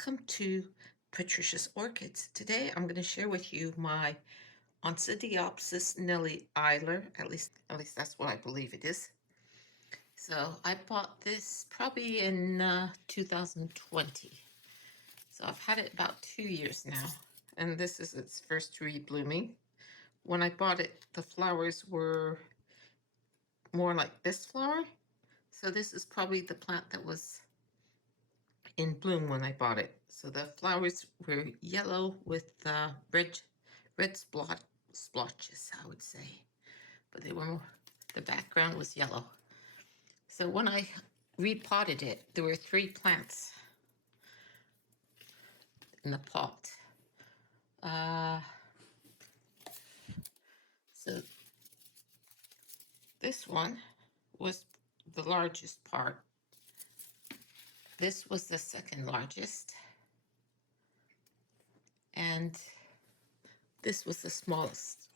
Welcome to Patricia's Orchids. Today I'm going to share with you my Oncidopsis Nelly Eiler. At least that's what I believe it is. So I bought this probably in 2020. So I've had it about 2 years now, and this is its first reblooming. When I bought it, the flowers were more like this flower. So this is probably the plant that was in bloom when I bought it. So the flowers were yellow with red splotches, I would say. But they were more, the background was yellow. So when I repotted it, there were 3 plants in the pot. So this one was the largest part. This was the second largest. And this was the smallest.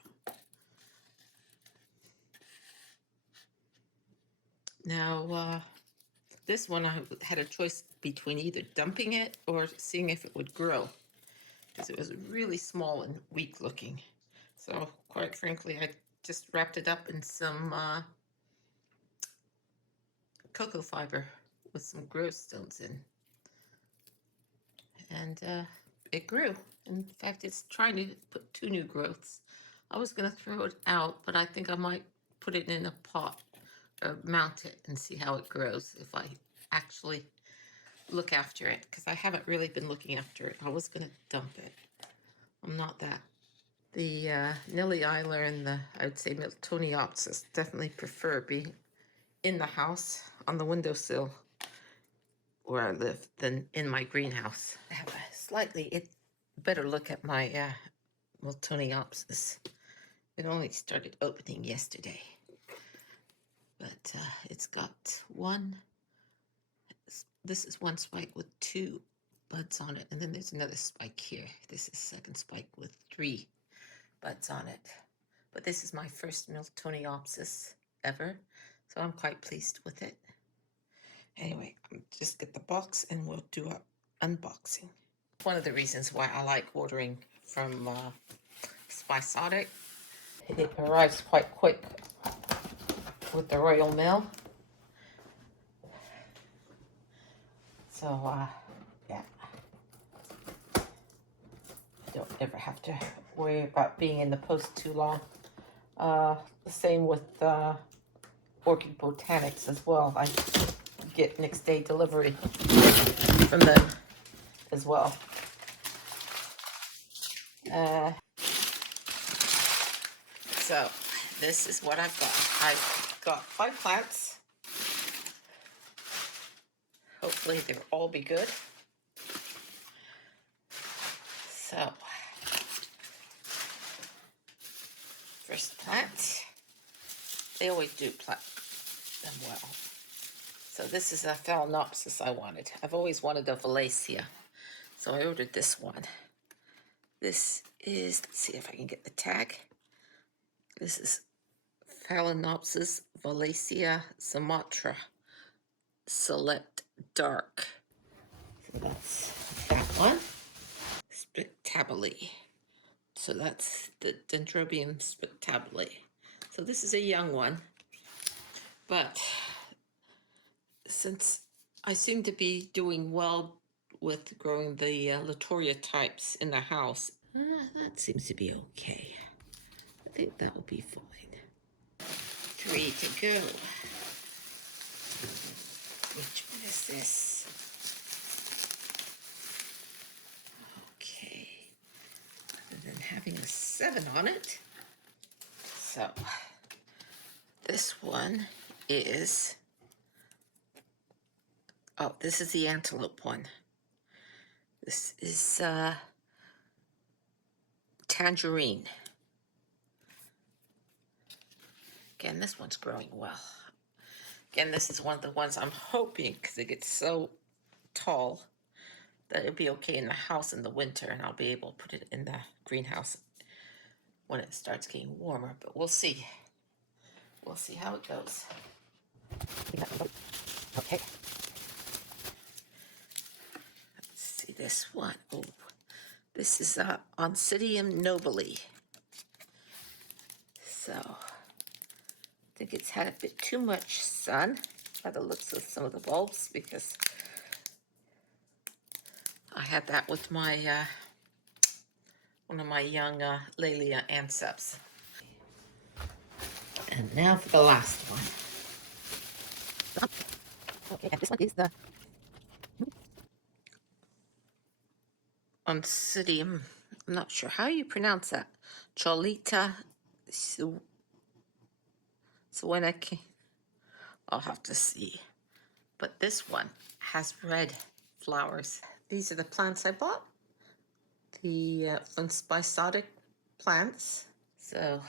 Now, this one I had a choice between either dumping it or seeing if it would grow, because it was really small and weak looking. So quite frankly, I just wrapped it up in some cocoa fiber with some growth stones in. And it grew. In fact, it's trying to put 2 new growths. I was going to throw it out, but I think I might put it in a pot or mount it and see how it grows if I actually look after it, because I haven't really been looking after it. I was going to dump it. I'm not that. The Nelly Eiler and the, I would say, Miltoniopsis definitely prefer being in the house on the windowsill where I live than in my greenhouse. I have a slightly better look at my Miltoniopsis. It only started opening yesterday, but it's got one. This is one spike with 2 buds on it, and then there's another spike here. This is second spike with 3 buds on it. But this is my first Miltoniopsis ever, so I'm quite pleased with it. Anyway, I'll just get the box and we'll do an unboxing. One of the reasons why I like ordering from Spicesotic, it arrives quite quick with the Royal Mail. So, yeah, don't ever have to worry about being in the post too long. The same with Orchid Botanics as well. I get next day delivery from them as well. So this is what I've got. I've got 5 plants. Hopefully they'll all be good. So, first plant. They always do plant them well. So this is a Phalaenopsis I wanted. I've always wanted a Valencia, so I ordered this one. This is, let's see if I can get the tag. This is Phalaenopsis Valencia Sumatra Select Dark. So that's that one. Spectabile. So that's the Dendrobium spectabile. So this is a young one, but since I seem to be doing well with growing the Latoria types in the house, that seems to be okay. I think that will be fine. 3 to go. Which one is this? Okay. Other than having a 7 on it. So, this one is, oh, this is the antelope one. This is tangerine. Again, this one's growing well. Again, this is one of the ones I'm hoping, because it gets so tall, that it'll be okay in the house in the winter, and I'll be able to put it in the greenhouse when it starts getting warmer. But we'll see. We'll see how it goes. Okay. Let's see this this one. Oh, this is Oncidium nobile. So I think it's had a bit too much sun by the looks of some of the bulbs, because I had that with my one of my young Laelia anceps. And now for the last one. Okay, and this one is the Oncidium. I'm not sure how you pronounce that. Cholita Suenaki. I'll have to see. But this one has red flowers. These are the plants I bought. The from Spicesotic Plants. So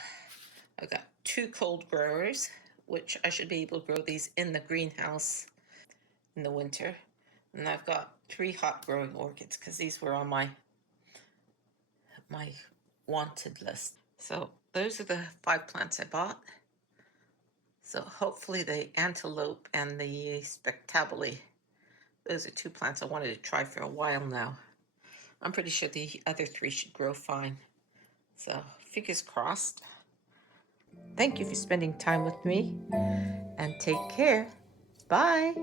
I've got 2 cold growers, which I should be able to grow these in the greenhouse in the winter. And I've got 3 hot growing orchids, because these were on my wanted list. So those are the 5 plants I bought. So hopefully the antelope and the spectabile, those are 2 plants I wanted to try for a while now. I'm pretty sure the other 3 should grow fine. So fingers crossed. Thank you for spending time with me, and take care. Bye.